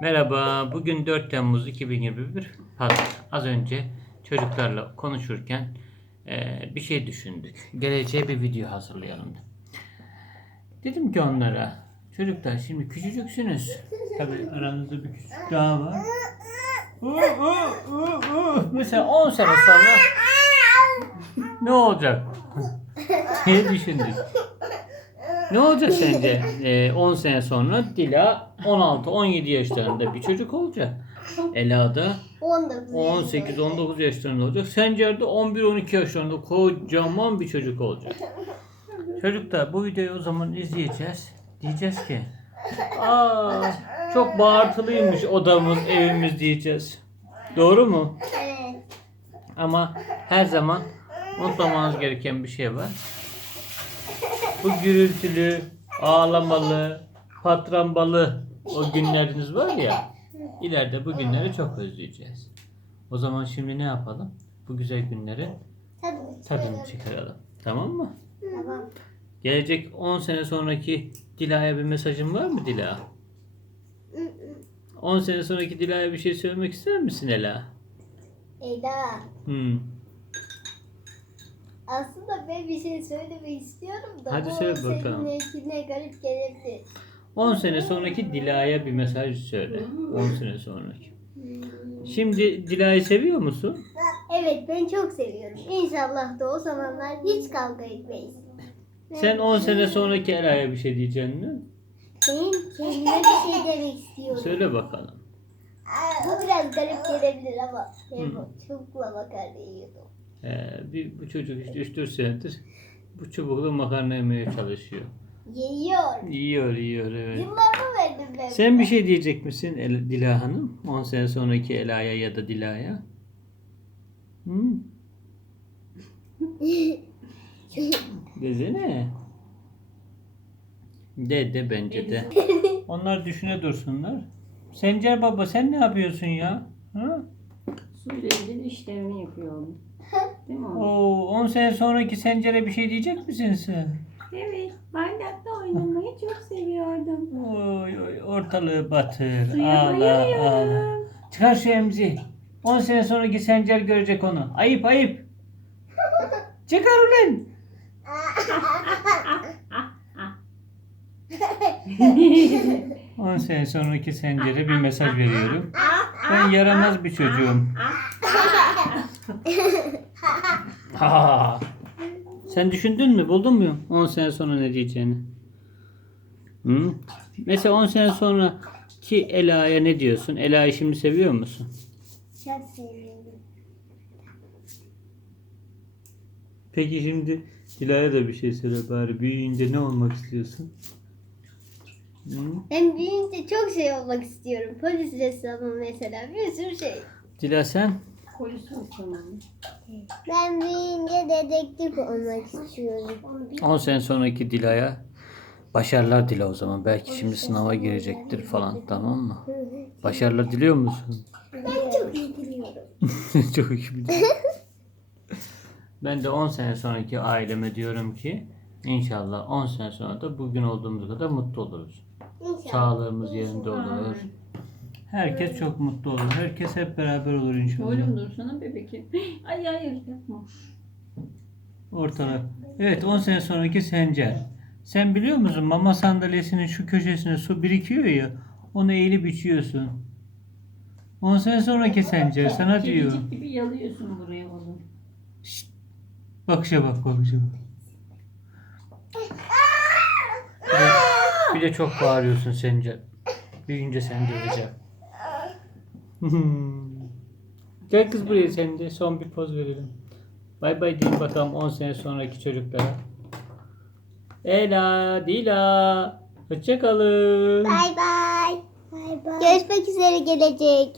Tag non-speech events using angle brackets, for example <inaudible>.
Merhaba, bugün 4 Temmuz 2021 Pazar. Az önce çocuklarla konuşurken eee, bir şey düşündük. Geleceğe bir video hazırlayalım. Dedim ki onlara, çocuklar şimdi küçücüksünüz. Tabii aranızda bir küçük daha var. Uh, uh, uh, uh. Mesela 10 sene sonra ne olacak? <laughs> diye düşündük. Ne olacak sence? Ee, 10 sene sonra Dila 16-17 yaşlarında bir çocuk olacak. Ela da 19. 18-19 yaşlarında olacak. Sencer de 11-12 yaşlarında kocaman bir çocuk olacak. Çocuklar bu videoyu o zaman izleyeceğiz. Diyeceğiz ki Aa, çok bağırtılıymış odamız, evimiz diyeceğiz. Doğru mu? Evet. Ama her zaman unutmamanız gereken bir şey var. Bu gürültülü, ağlamalı, patrambalı o günleriniz var ya. ileride bu günleri çok özleyeceğiz. O zaman şimdi ne yapalım? Bu güzel günleri tadını çıkaralım. Tamam mı? Tamam. Gelecek 10 sene sonraki Dila'ya bir mesajın var mı Dila? 10 sene sonraki Dila'ya bir şey söylemek ister misin Ela? Eda. Hmm. Aslında ben bir şey söylemek istiyorum da Hadi bu söyle bakalım. Seninkine garip gelebilir. 10 sene sonraki Dila'ya bir mesaj söyle. 10 sene sonraki. Şimdi Dila'yı seviyor musun? Evet ben çok seviyorum. İnşallah da o zamanlar hiç kavga etmeyiz. Sen 10 sene sonraki Ela'ya bir şey diyeceksin mi? Ben kendime bir şey demek istiyorum. Söyle bakalım. Bu biraz garip gelebilir ama ben çubukla makarna yiyordum. Ee, bir, bu çocuk işte 3-4 senedir bu çubukla makarna yemeye çalışıyor. Yiyor. Yiyor yiyor evet. Yıllarımı verdim ben. Sen bir şey diyecek misin El- Dila Hanım? 10 sene sonraki Ela'ya ya da Dila'ya? Hı? <laughs> Desene. De de bence de. <laughs> Onlar düşüne dursunlar. Sencer baba sen ne yapıyorsun ya? Ha? Suyla ilgili işlerini yapıyorum. Değil mi oğlum? Oo, 10 sene sonraki Sencer'e bir şey diyecek misin sen? Evet, bardakta oynamayı çok seviyordum. Oy, oy, ortalığı batır. Suya Ağla ağla. bayılıyorum. Çıkar şu emzi. 10 sene sonraki Sencer görecek onu. Ayıp ayıp. Çıkar ulan. On sene sonraki Sencer'e bir mesaj veriyorum. Ben yaramaz bir çocuğum. <laughs> Ha. Sen düşündün mü? Buldun mu? 10 sene sonra ne diyeceğini? Hı? Mesela 10 sene sonra ki Ela'ya ne diyorsun? Ela'yı şimdi seviyor musun? Çok seviyorum. Peki şimdi Dila'ya da bir şey söyle bari. Büyüyünce ne olmak istiyorsun? Hı? Ben büyüyünce çok şey olmak istiyorum. Polis ressamı mesela bir sürü şey. Dila sen? Polis ıslanalım. Ben büyüyünce dedektif olmak istiyorum. 10 sene sonraki Dila'ya başarılar dile o zaman. Belki şimdi sınava girecektir falan tamam mı? Başarılar diliyor musun? Ben çok iyi biliyorum. <laughs> Çok iyi biliyorum. Ben de 10 sene sonraki aileme diyorum ki inşallah 10 sene sonra da bugün olduğumuz kadar mutlu oluruz. İnşallah. Sağlığımız yerinde olur. Herkes çok mutlu olur. Herkes hep beraber olur inşallah. Oğlum dursana bebekim. <gasps> Ay hayır yapma. Ortalık. Evet 10 sene sonraki Sencer. Sen biliyor musun mama sandalyesinin şu köşesine su birikiyor ya onu eğilip içiyorsun. 10 sene sonraki Sencer sana diyor. Kedicik gibi yalıyorsun buraya oğlum. Bakışa bak bakışa bak. Bir de, çok bağırıyorsun Sencer. Büyüyünce sen döveceğim. Gel kız buraya sen de son bir poz verelim. Bay bay deyin bakalım 10 sene sonraki çocuklara. Ela, Dila. Hoşçakalın. Bay bay. Bay bay. Görüşmek üzere gelecek.